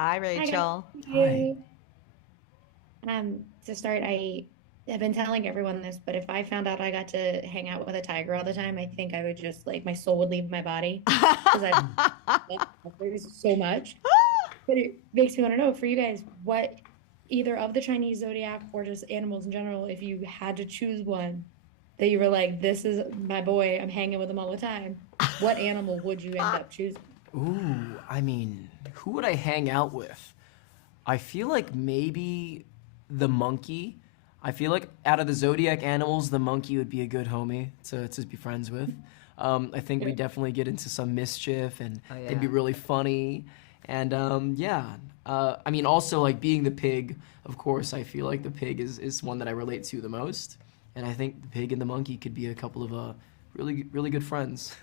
Hi, Hi guys. Rachel. Hi. To start, I have been telling everyone this, but if I found out I got to hang out with a tiger all the time, I think I would just like my soul would leave my body because I love tigers so much. But it makes me want to know for you guys, what either of the Chinese zodiac or just animals in general, if you had to choose one that you were like, this is my boy, I'm hanging with him all the time, what animal would you end up choosing? Ooh, who would I hang out with? I feel like maybe the monkey. I feel like out of the zodiac animals, the monkey would be a good homie to be friends with. I think we definitely get into some mischief and Oh, it'd be yeah. really funny. And yeah, also like being the pig, of course, I feel like the pig is one that I relate to the most. And I think the pig and the monkey could be a couple of really good friends.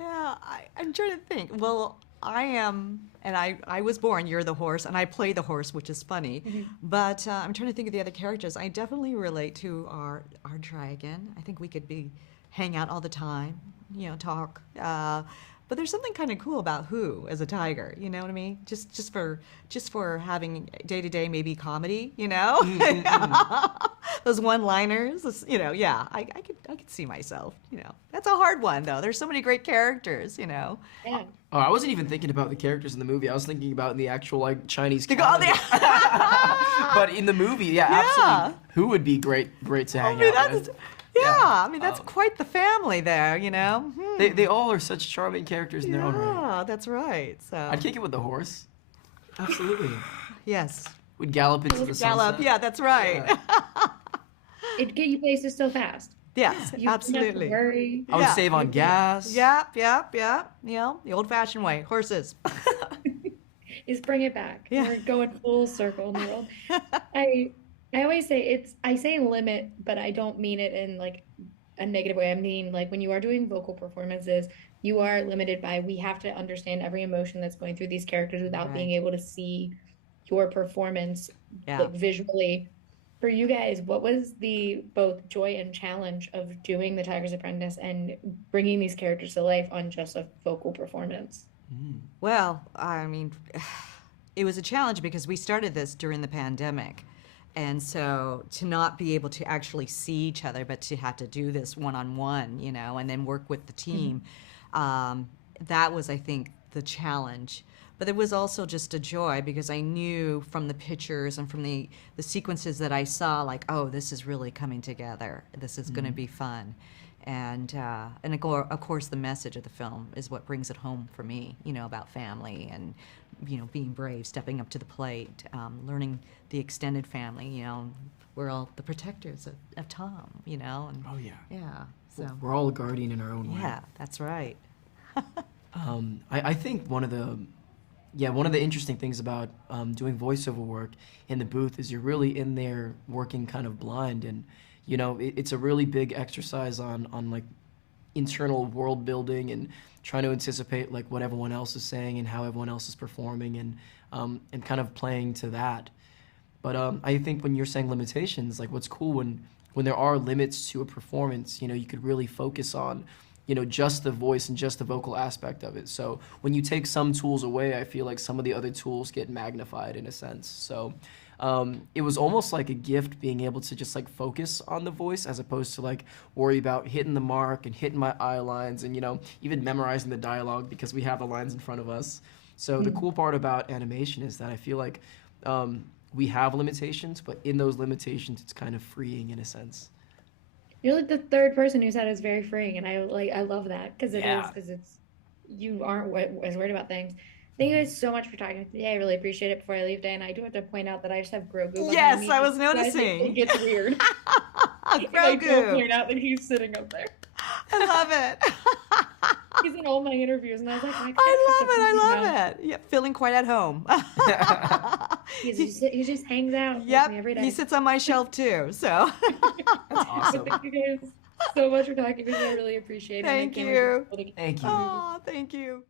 Yeah, I'm trying to think. Well, I am, and I was born, you're the horse, and I play the horse, which is funny. Mhm. But I'm trying to think of the other characters. I definitely relate to our dragon. I think we could be hang out all the time, talk. But there's something kind of cool about who as a tiger. You know what I mean? Just for having day to day maybe comedy. Those one-liners. Yeah, I could see myself. That's a hard one though. There's so many great characters. Yeah. Oh, I wasn't even thinking about the characters in the movie. I was thinking about in the actual like Chinese To go on calendar. the. But in the movie, yeah, Yeah. absolutely. Who would be great to I hang mean, out that's with? yeah. Yeah. I mean, that's quite the family there. They all are such charming characters in their own right. Yeah, that's right. So I'd kick it with the horse. Absolutely. yes, We'd gallop into the Gallop. sunset. Yeah, that's right. Yeah. It'd get you places so fast. Yes, You don't have to absolutely. worry. I would Yeah. save on gas. Yep. The old-fashioned way. Horses. Just bring it back. Yeah. We're going full circle in the world. I I always say I say limit, but I don't mean it in like a negative way. I mean like when you are doing vocal performances, you are limited by we have to understand every emotion that's going through these characters without being Right. able to see your performance Yeah. like visually. For you guys, what was the both joy and challenge of doing The Tiger's Apprentice and bringing these characters to life on just a vocal performance? Well, I mean, it was a challenge because we started this during the pandemic. And so to not be able to actually see each other, but to have to do this one on one, and then work with the team, that was, I think, the challenge. But it was also just a joy because I knew from the pictures and from the sequences that I saw, like, oh, this is really coming together. This is going to be fun. And of course, the message of the film is what brings it home for me, about family and, being brave, stepping up to the plate, learning the extended family, we're all the protectors of Tom, and Oh yeah. yeah, so We're all a guardian in our own way. yeah, that's right. I think one of the interesting things about doing voiceover work in the booth is you're really in there working kind of blind, and it's a really big exercise on like internal world building and trying to anticipate like what everyone else is saying and how everyone else is performing and kind of playing to that. But I think when you're saying limitations, like what's cool when there are limits to a performance, you could really focus on, just the voice and just the vocal aspect of it. So when you take some tools away, I feel like some of the other tools get magnified in a sense. So it was almost like a gift being able to just like focus on the voice as opposed to like worry about hitting the mark and hitting my eye lines and, even memorizing the dialogue because we have the lines in front of us. So the cool part about animation is that I feel like we have limitations, but in those limitations, it's kind of freeing in a sense. You're like the third person who said it's very freeing, and I love that because it is Yeah. because it's you aren't as worried about things. Thank you guys so much for talking today. I really appreciate it. Before I leave, Day, and I do have to point out that I just have Grogu behind Yes, me. I was Guys, it noticing. gets weird. And I do Grogu. point out that he's sitting up there. I love it. He's in all my interviews, and I was like, I can't I put the love it. I movie love down. it. Yeah, feeling quite at home. He just hangs out with Yep, me every he day. sits on my shelf too. So That's But awesome. thank you guys so much for talking to me. I really appreciate it. And I thank can't wait you. for people to Thank you. Oh, thank you.